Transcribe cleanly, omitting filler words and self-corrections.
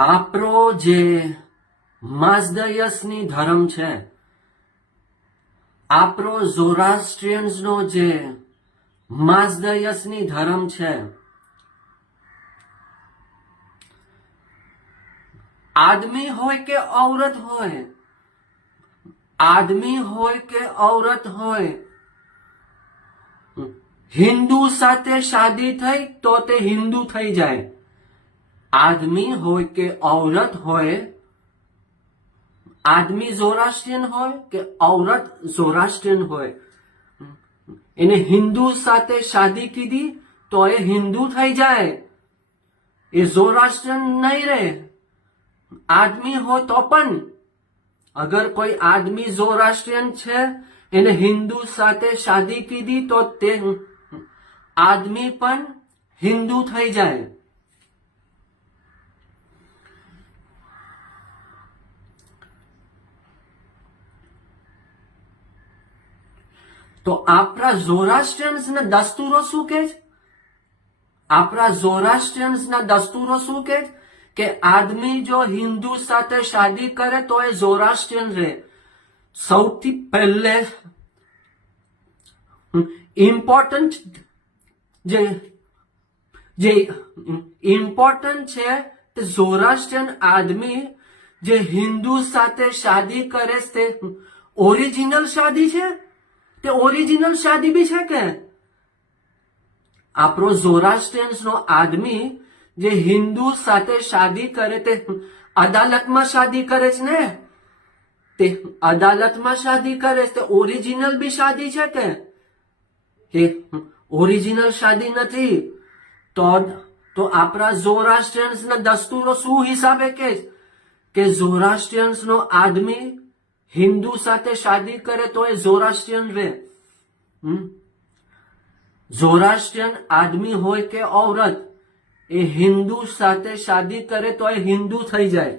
આપણો જે માઝદયસની ધર્મ છે, આપણો ઝોરાસ્ટ્રિયન્સનો જે માઝદયસની ધર્મ છે, આદમી હોય કે औरत હોય, આદમી હોય કે औरत હોય, હિન્દુ સાથે શાદી થઈ તો તે હિન્દુ થઈ જાય. આદમી હોય કે औरत હોય, આદમી ઝોરાસ્ટ્રિયન હોય કે औरत ઝોરાસ્ટ્રિયન હોય, એને હિન્દુ સાથે શાદી કીધી તો એ હિન્દુ થઈ જાય, એ ઝોરાસ્ટ્રિયન નહીં રહે. આદમી હોય તો પણ અગર કોઈ આદમી ઝોરાસ્ટ્રિયન છે, એને હિન્દુ સાથે શાદી કીધી તો તે આદમી પણ હિન્દુ થઈ જાય. તો આપણા ઝોરાસ્ટ્રિયન્સના દસ્તુરો શું કહે છે? આપણા ઝોરાસ્ટ્રિયન્સના દસ્તુરો શું કહે છે? કે આદમી જો હિન્દુ સાથે શાદી કરે તો એ ઝોરાસ્ટ્રિયન રહે. સૌથી પહેલે ઇમ્પોર્ટન્ટ જે ઇમ્પોર્ટન્ટ છે તે ઝોરાસ્ટ્રિયન આદમી જે હિન્દુ સાથે શાદી કરે તે ઓરિજિનલ શાદી છે, તે ઓરિજિનલ શાદી બી છે કે આપણો ઝોરાસ્ટ્રિયન્સનો આદમી જે હિન્દુ સાથે શાદી કરે તે અદાલતમાં શાદી કરે છે ને, તે અદાલતમાં શાદી કરે તે ઓરિજિનલ બી શાદી છે કે ઓરિજિનલ શાદી નથી. તો આપણા ઝોરાસ્ટ્રિયન્સના દસ્તુરો શું હિસાબે કે ઝોરાસ્ટ્રિયન્સનો આદમી હિન્દુ સાથે શાદી કરે તો એ ઝોરાસ્ટ્રિયન રહે. ઝોરાસ્ટ્રિયન આદમી હોય કે औरत, એ હિન્દુ સાથે શાદી કરે તો એ હિન્દુ થઈ જાય.